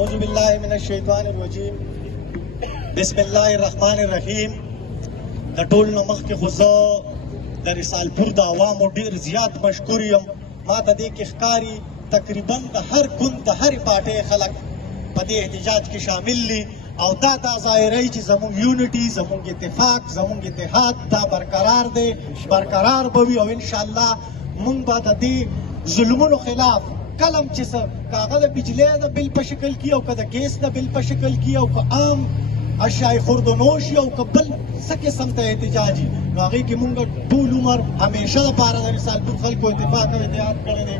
اعوذ باللہ من الشیطان الرجیم بسم الله الرحمن الرحیم. د ټول نو مخکې خو زه د رسالپور د عوامو ډېر زیات مشکور یم. ما ته دې کې ښکاري تقریبا د هر ګوند د هرې پارټۍ خلک په دې احتجاج کې شامل دي او دا ظاهروي چې زموږ یونټي، زموږ اتفاق، زموږ اتحاد دا برقرار دی، برقرار به وي او انشاءالله موږ به د دې ظلمونو خلاف کلم چې څه که هغه د بجلۍ د بل په شکل کې او که د ګیس د بل په شکل کې او که عام اشیاء خوردونوش او که بل څه قسم ته احتجاج وي نو هغې کې مونږ ټول عمر همیشه دپاره د رسالپور خلکو اتفاق او اتحاد کړی دی.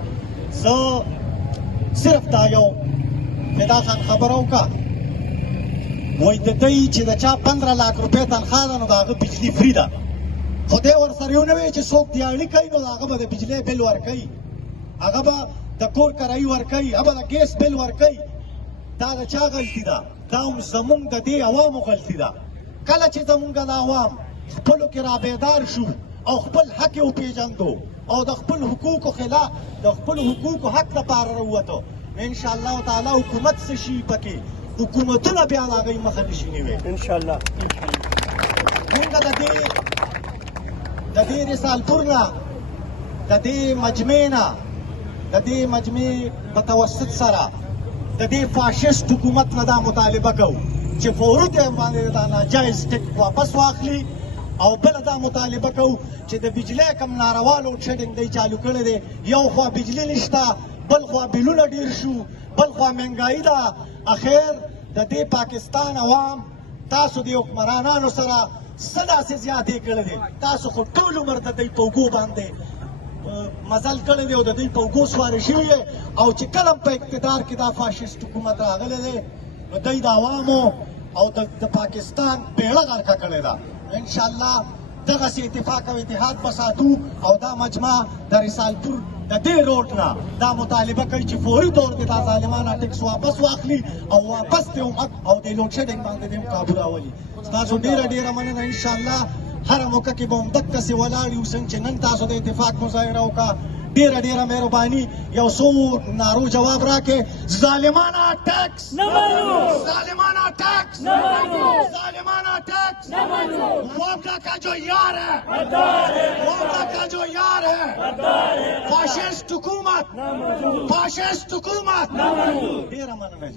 زه صرف دا یو فدا خان خبره وکړه، وایي د دوی چې د چا 15 لاک روپۍ تنخوا ده نو د هغه بجلي فری ده، خو دی ورسره یو نه وایي چې څوک دیاړي کوي نو د هغه به د بجلۍ بل ورکوي، هغه به د کور کرایي ورکوي، هغه به د ګیس بل ورکوي. دا د چا غلطي ده؟ دا هم زمونږ د دې عوامو غلطي ده. کله چې زمونږ د عوام خپلو کې رابیدار شو او خپل حق یې وپېژندو او د خپل حقوقو خلاف د خپلو حقوقو حق دپاره راووتو نو انشاءالله تعالی حکومت څه شي پکې حکومتونه بیا د هغوی مخه نشي نیوی انشاءالله. مونږ د دې رسالپور نه د دې مجمع نه د دې مجمع په توسط سره د دې فاشست حکومت نه دا مطالبه کوو چې فوري ټایم باندې دا ناجایز ټیک واپس واخلي او بله دا مطالبه کوو چې د بجلۍ کم ناروا لوډ شیډینګ دی چالو کړی دی، یو خوا بجلي نشته، بل خوا بیلونه ډېر شو، بل خوا مهنګایي ده. اخر د دې پاکستان عوام تاسو د حکمرانانو سره څه داسې زیاتې کړی دی؟ تاسو خو ټول عمر د دوی په اوږو باندې مزل کړی دی او د دوی په اوږو سوارې شوي او چې کله په اقتدار کې دا فاشست حکومت راغلی دی نو دوی د عوامو او د پاکستان بیړه غرقه کړې ده. انشاءالله دغسې اتفاق او اتحاد به ساتو او دا مجمع د رسالپور د دې روډ نه دا مطالبه کوي چې فوري طور کې دا ظالمانه ټیکس واپس واخلي او واپس دې هم حق او د لوډ شیډینګ باندې دې هم کابو راولي. ستاسو ډېره مننه. انشاءالله هره موقع کې به هم دقسې ولاړ یو څنګه چې نن تاسو د اتفاق مظاهره وکړه. ډېره مهرباني یو څو نارو جواب راکې. ظالمانه ټیکس نه منو، ظالمانه ټیکس نه منو، ظالمانه ټیکس نه منو. معاملہ کا جو یار ہے معاملہ کا جو یار ہے فاشسٹ حکومت ډېره مننه.